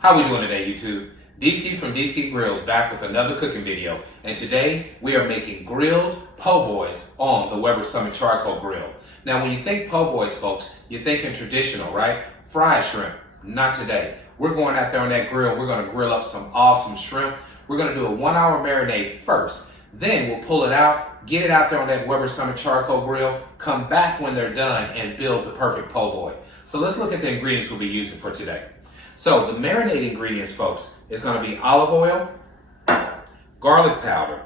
How we doing today, YouTube? D-Ski from D-Ski Grillz back with another cooking video. And today we are making grilled po' boys on the Weber Summit Charcoal Grill. Now when you think po' boys, folks, you're thinking traditional, right? Fried shrimp. Not today. We're going out there on that grill. We're going to grill up some awesome shrimp. We're going to do a 1-hour marinade first. Then we'll pull it out, get it out there on that Weber Summit Charcoal Grill, come back when they're done and build the perfect po' boy. So let's look at the ingredients we'll be using for today. So the marinade ingredients, folks, is going to be olive oil, garlic powder.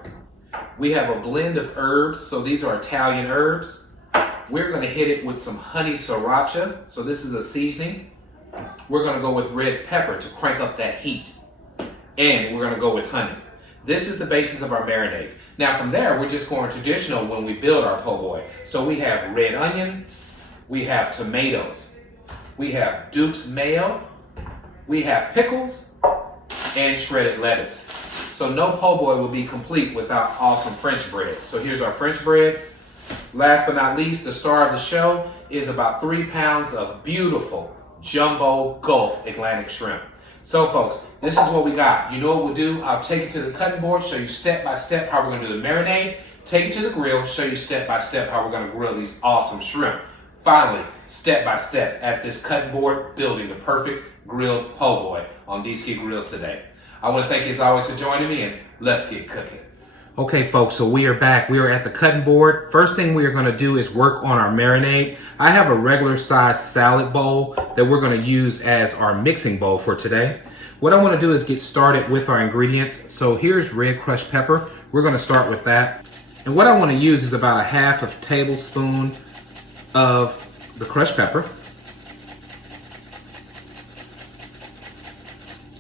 We have a blend of herbs, so these are Italian herbs. We're going to hit it with some honey sriracha, so this is a seasoning. We're going to go with red pepper to crank up that heat. And we're going to go with honey. This is the basis of our marinade. Now from there, we're just going traditional when we build our po' boy. So we have red onion, we have tomatoes, we have Duke's mayo, we have pickles, and shredded lettuce. So no po' boy will be complete without awesome French bread. So here's our French bread. Last but not least, the star of the show is about 3 pounds of beautiful jumbo Gulf Atlantic shrimp. So folks, this is what we got. You know what we'll do? I'll take it to the cutting board, show you step by step how we're gonna do the marinade, take it to the grill, show you step by step how we're gonna grill these awesome shrimp. Finally, step by step at this cutting board, building the perfect grilled po' boy on D-Ski Grillz today. I want to thank you as always for joining me, and let's get cooking. Okay folks, so we are back. We are at the cutting board. First thing we are going to do is work on our marinade. I have a regular size salad bowl that we're going to use as our mixing bowl for today. What I want to do is get started with our ingredients. So here's red crushed pepper. We're going to start with that. And what I want to use is about a half a tablespoon of the crushed pepper.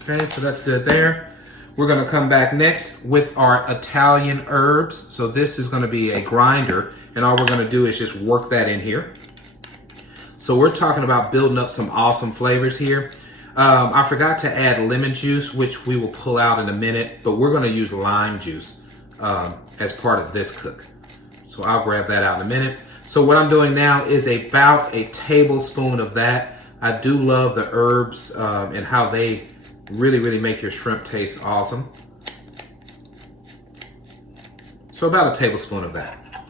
Okay, so that's good there. We're gonna come back next with our Italian herbs. So this is gonna be a grinder, and all we're gonna do is just work that in here. So we're talking about building up some awesome flavors here. I forgot to add lemon juice, which we will pull out in a minute, but we're gonna use lime juice as part of this cook. So I'll grab that out in a minute. So what I'm doing now is about a tablespoon of that. I do love the herbs and how they really make your shrimp taste awesome. So about a tablespoon of that.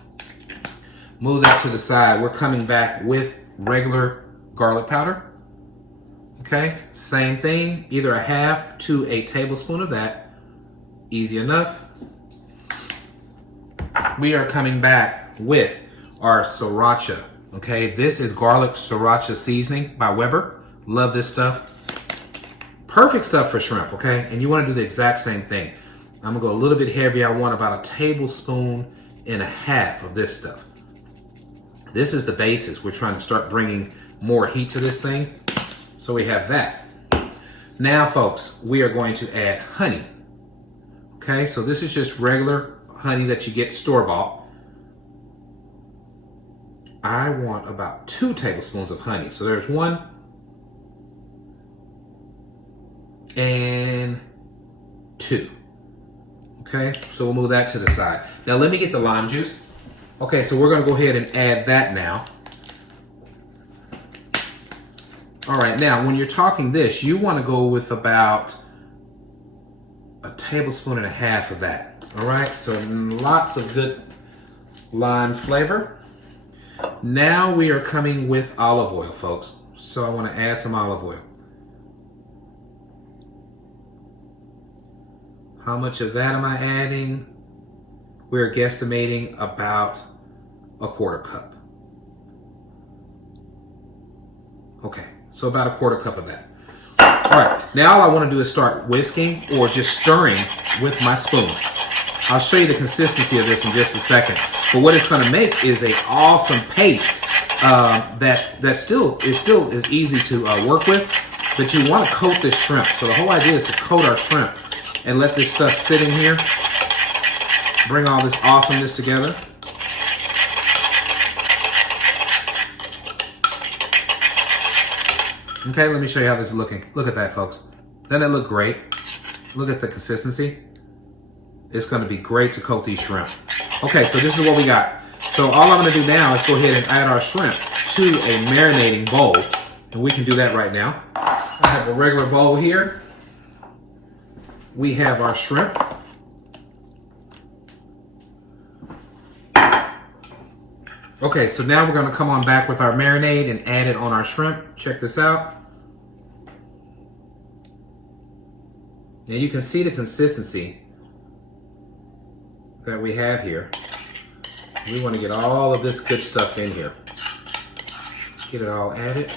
Move that to the side. We're coming back with regular garlic powder. Okay, same thing, either a half to a tablespoon of that. Easy enough. We are coming back with our sriracha. Okay, this is garlic sriracha seasoning by Weber. Love this stuff. Perfect stuff for shrimp, okay? And you want to do the exact same thing. I'm gonna go a little bit heavy. I want about a tablespoon and a half of this stuff. This is the basis. We're trying to start bringing more heat to this thing. So we have that. Now, folks, we are going to add honey. Okay, so this is just regular honey that you get store-bought. I want about 2 tablespoons of honey. So there's 1. And 2. Okay, so we'll move that to the side. Now let me get the lime juice. Okay, so we're gonna go ahead and add that now. All right, now when you're talking this, you wanna go with about a tablespoon and a half of that. All right, so lots of good lime flavor. Now we are coming with olive oil, folks. So I wanna add some olive oil. How much of that am I adding? We're guesstimating about a 1/4 cup. Okay, so about a 1/4 cup of that. All right, now all I want to do is start whisking or just stirring with my spoon. I'll show you the consistency of this in just a second. But what it's going to make is an awesome paste that still is easy to work with. But you want to coat this shrimp. So the whole idea is to coat our shrimp and let this stuff sit in here. Bring all this awesomeness together. Okay, let me show you how this is looking. Look at that, folks. Doesn't it look great? Look at the consistency. It's gonna be great to coat these shrimp. Okay, so this is what we got. So all I'm gonna do now is go ahead and add our shrimp to a marinating bowl. And we can do that right now. I have a regular bowl here. we have our shrimp. Okay, so now we're gonna come on back with our marinade and add it on our shrimp. Check this out. Now you can see the consistency that we have here. We want to get all of this good stuff in here. Let's get it all added.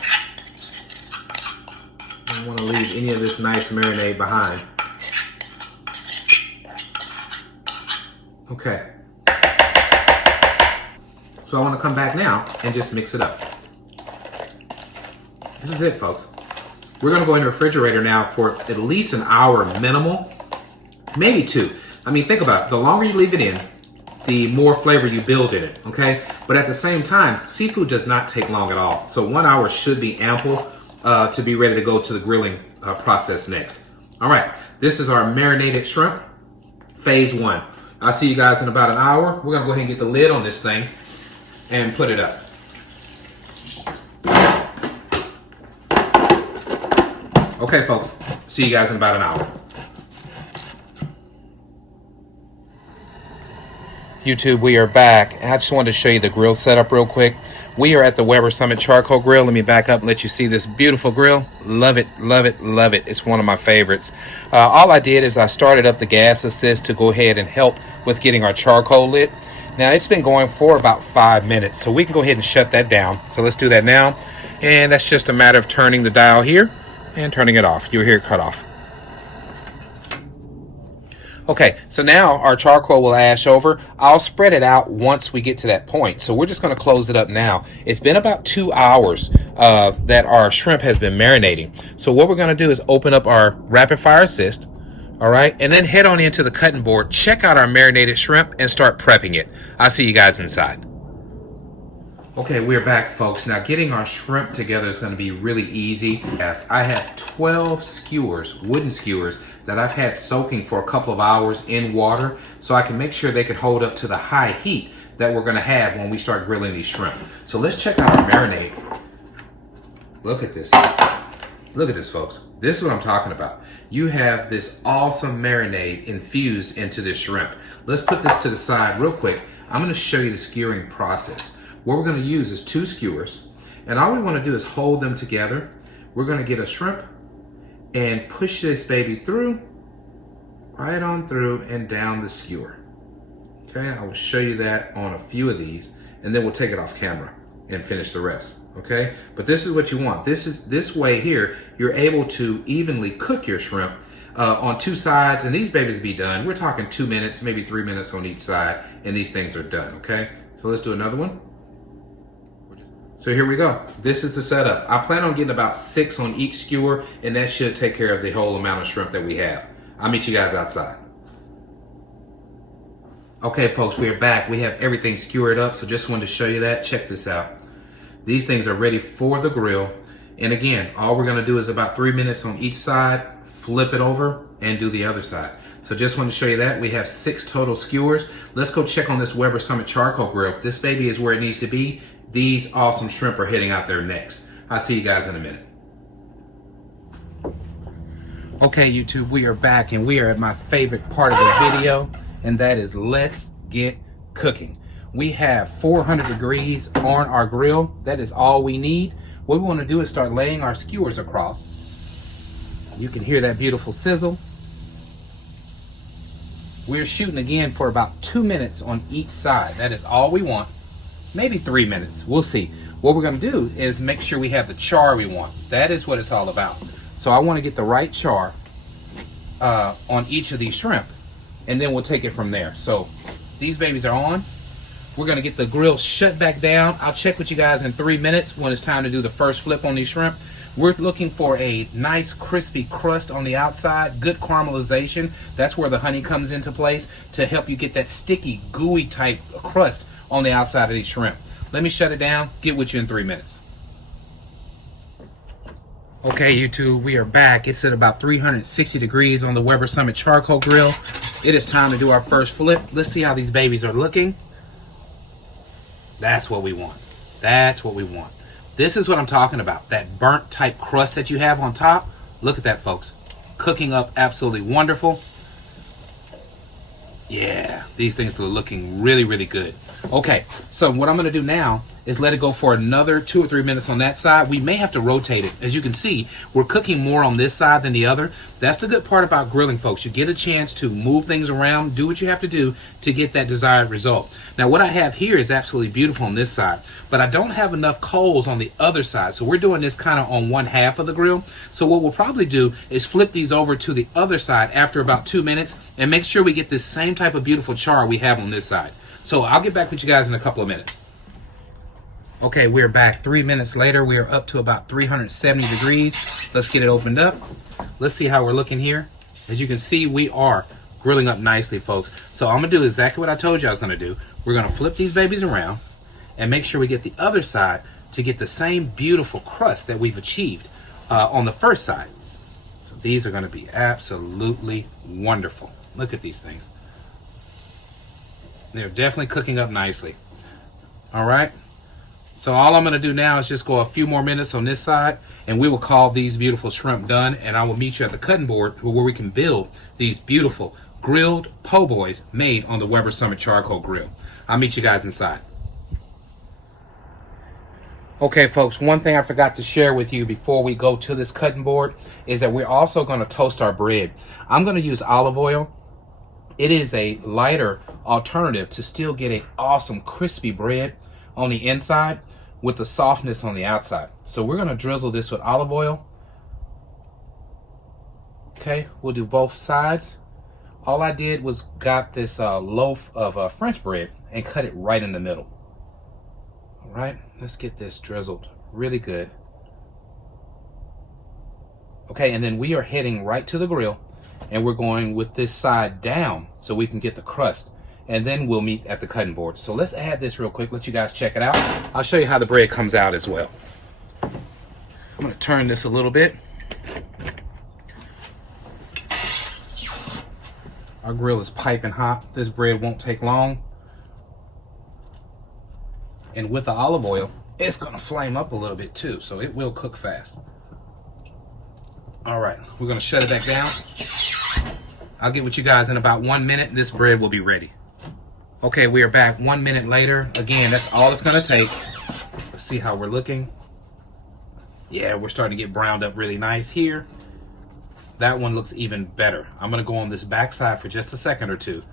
I don't want to leave any of this nice marinade behind. Okay. So I want to come back now and just mix it up. This is it, folks. We're going to go in the refrigerator now for at least an hour minimal, maybe 2. I mean, think about it. The longer you leave it in, the more flavor you build in it, okay? But at the same time, seafood does not take long at all. So 1 hour should be ample to be ready to go to the grilling process next. All right, this is our marinated shrimp, phase 1. I'll see you guys in about an hour. We're gonna go ahead and get the lid on this thing and put it up. Okay, folks, see you guys in about an hour. YouTube, we are back. I just wanted to show you the grill setup real quick. We are at the Weber Summit Charcoal Grill. Let me back up and let you see this beautiful grill. Love it, love it, love it. It's one of my favorites. All I did is I started up the gas assist to go ahead and help with getting our charcoal lit. Now, it's been going for about 5 minutes, so we can go ahead and shut that down. So let's do that now. And that's just a matter of turning the dial here and turning it off. You'll hear it cut off. Okay, so now our charcoal will ash over. I'll spread it out once we get to that point. So we're just going to close it up now. It's been about 2 hours that our shrimp has been marinating. So what we're going to do is open up our rapid fire assist, all right, and then head on into the cutting board, check out our marinated shrimp, and start prepping it. I'll see you guys inside. Okay, we're back, folks. Now, getting our shrimp together is going to be really easy. I have 12 skewers, wooden skewers, that I've had soaking for a couple of hours in water so I can make sure they can hold up to the high heat that we're going to have when we start grilling these shrimp. So let's check out our marinade. Look at this. Look at this, folks. This is what I'm talking about. You have this awesome marinade infused into this shrimp. Let's put this to the side real quick. I'm going to show you the skewering process. What we're going to use is 2 skewers, and all we want to do is hold them together. We're going to get a shrimp and push this baby through, right on through and down the skewer. Okay, I will show you that on a few of these, and then we'll take it off camera and finish the rest. Okay, but this is what you want. This way here, you're able to evenly cook your shrimp on 2 sides, and these babies be done. We're talking 2 minutes, maybe 3 minutes on each side, and these things are done. Okay, so let's do another one. So here we go. This is the setup. I plan on getting about 6 on each skewer, and that should take care of the whole amount of shrimp that we have. I'll meet you guys outside. Okay, folks, we are back. We have everything skewered up, so just wanted to show you that. Check this out. These things are ready for the grill. And again, all we're gonna do is about 3 minutes on each side, flip it over, and do the other side. So just wanted to show you that. We have 6 total skewers. Let's go check on this Weber Summit Charcoal Grill. This baby is where it needs to be. These awesome shrimp are heading out there next. I'll see you guys in a minute. Okay, YouTube, we are back, and we are at my favorite part of the video, and that is let's get cooking. We have 400 degrees on our grill. That is all we need. What we want to do is start laying our skewers across. You can hear that beautiful sizzle. We're shooting again for about 2 minutes on each side. That is all we want. Maybe 3 minutes. We'll see. What we're going to do is make sure we have the char we want. That is what it's all about. So I want to get the right char on each of these shrimp, and then we'll take it from there. So these babies are on. We're going to get the grill shut back down. I'll check with you guys in 3 minutes when it's time to do the first flip on these shrimp. We're looking for a nice crispy crust on the outside, good caramelization. That's where the honey comes into place to help you get that sticky, gooey type crust on the outside of these shrimp. Let me shut it down, get with you in 3 minutes. Okay, YouTube, we are back. It's at about 360 degrees on the Weber Summit Charcoal Grill. It is time to do our first flip. Let's see how these babies are looking. That's what we want. That's what we want. This is what I'm talking about, that burnt type crust that you have on top. Look at that, folks. Cooking up absolutely wonderful. Yeah, these things are looking really, really good. Okay, so what I'm going to do now is let it go for another 2 or 3 minutes on that side. We may have to rotate it. As you can see, we're cooking more on this side than the other. That's the good part about grilling, folks. You get a chance to move things around, do what you have to do to get that desired result. Now, what I have here is absolutely beautiful on this side, but I don't have enough coals on the other side. So we're doing this kind of on one half of the grill. So what we'll probably do is flip these over to the other side after about 2 minutes and make sure we get this same type of beautiful char we have on this side. So I'll get back with you guys in a couple of minutes. Okay, we're back 3 minutes later. We are up to about 370 degrees. Let's get it opened up. Let's see how we're looking here. As you can see, we are grilling up nicely, folks. So I'm gonna do exactly what I told you I was gonna do. We're gonna flip these babies around and make sure we get the other side to get the same beautiful crust that we've achieved on the first side. So these are gonna be absolutely wonderful. Look at these things. They're definitely cooking up nicely. All right. So all I'm going to do now is just go a few more minutes on this side, and we will call these beautiful shrimp done, and I will meet you at the cutting board where we can build these beautiful grilled po' boys made on the Weber Summit Charcoal Grill. I'll meet you guys inside. Okay, folks, one thing I forgot to share with you before we go to this cutting board is that we're also going to toast our bread. I'm going to use olive oil. It is a lighter alternative to still get an awesome crispy bread on the inside with the softness on the outside. So we're going to drizzle this with olive oil. Okay, we'll do both sides. All I did was got this loaf of French bread and cut it right in the middle. All right, let's get this drizzled really good. Okay, and then we are heading right to the grill, and we're going with this side down so we can get the crust. And then we'll meet at the cutting board. So let's add this real quick, let you guys check it out. I'll show you how the bread comes out as well. I'm gonna turn this a little bit. Our grill is piping hot. This bread won't take long. And with the olive oil, it's gonna flame up a little bit too, so it will cook fast. All right, we're gonna shut it back down. I'll get with you guys in about 1 minute. This bread will be ready. Okay, we are back 1 minute later. Again, that's all it's gonna take. Let's see how we're looking. Yeah, we're starting to get browned up really nice here. That one looks even better. I'm gonna go on this back side for just a second or two,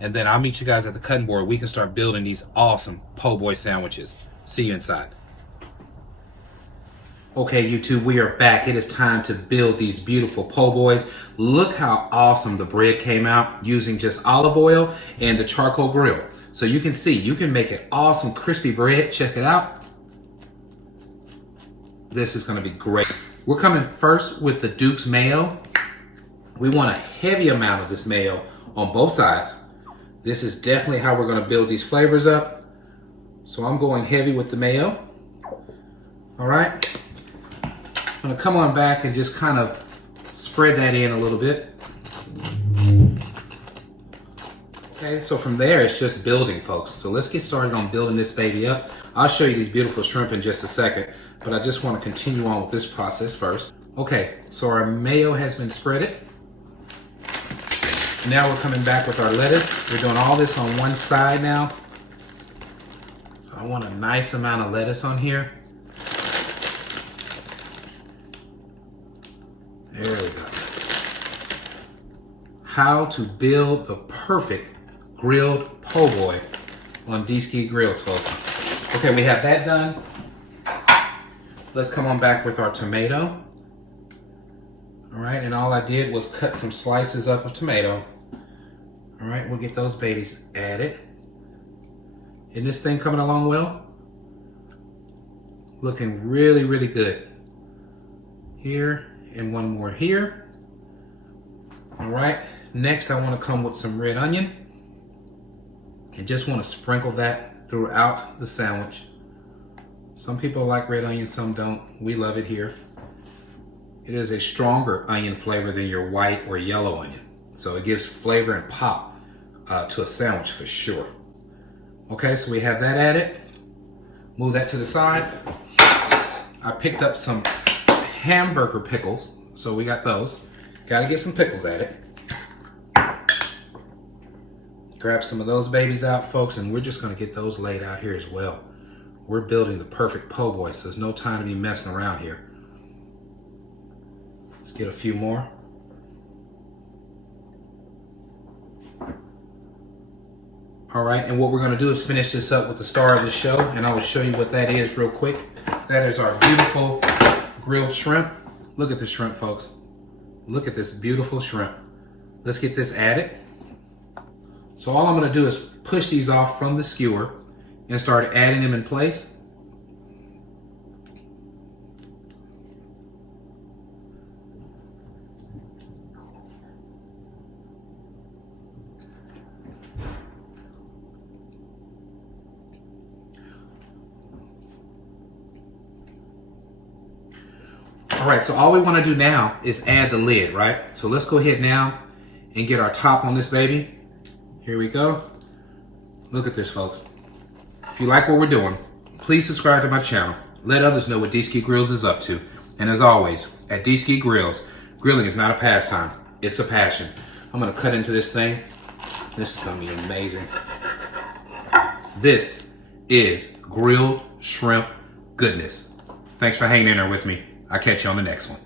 and then I'll meet you guys at the cutting board. We can start building these awesome po' boy sandwiches. See you inside. Okay, YouTube, we are back. It is time to build these beautiful po' boys. Look how awesome the bread came out using just olive oil and the charcoal grill. So you can see, you can make an awesome crispy bread. Check it out. This is gonna be great. We're coming first with the Duke's mayo. We want a heavy amount of this mayo on both sides. This is definitely how we're gonna build these flavors up. So I'm going heavy with the mayo. All right. I'm gonna come on back and just kind of spread that in a little bit. Okay, so from there, it's just building, folks. So let's get started on building this baby up. I'll show you these beautiful shrimp in just a second, but I just want to continue on with this process first. Okay, so our mayo has been spreaded. Now we're coming back with our lettuce. We're doing all this on one side now. So I want a nice amount of lettuce on here. There we go. How to build the perfect grilled po' boy on To Skew Grillz, folks. Okay, we have that done. Let's come on back with our tomato. All right, and all I did was cut some slices up of tomato. All right, we'll get those babies added. Isn't this thing coming along well? Looking really, really good. Here, and one more here. All right, next I want to come with some red onion and just want to sprinkle that throughout the sandwich. Some people like red onion, some don't. We love it here. It is a stronger onion flavor than your white or yellow onion, so it gives flavor and pop to a sandwich for sure. Okay, so we have that added. Move that to the side. I picked up some hamburger pickles, so we got those. Got to get some pickles added. Grab some of those babies out, folks, and we're just gonna get those laid out here as well. We're building the perfect po' boy, so there's no time to be messing around here. Let's get a few more. All right, and what we're gonna do is finish this up with the star of the show, and I will show you what that is real quick. That is our beautiful grilled shrimp. Look at the shrimp, folks. Look at this beautiful shrimp. Let's get this added. So all I'm gonna do is push these off from the skewer and start adding them in place. All right, so all we want to do now is add the lid, right? So let's go ahead now and get our top on this baby. Here we go. Look at this, folks. If you like what we're doing, please subscribe to my channel. Let others know what To Skew Grillz is up to. And as always, at To Skew Grillz, grilling is not a pastime, it's a passion. I'm gonna cut into this thing. This is gonna be amazing. This is grilled shrimp goodness. Thanks for hanging in there with me. I'll catch you on the next one.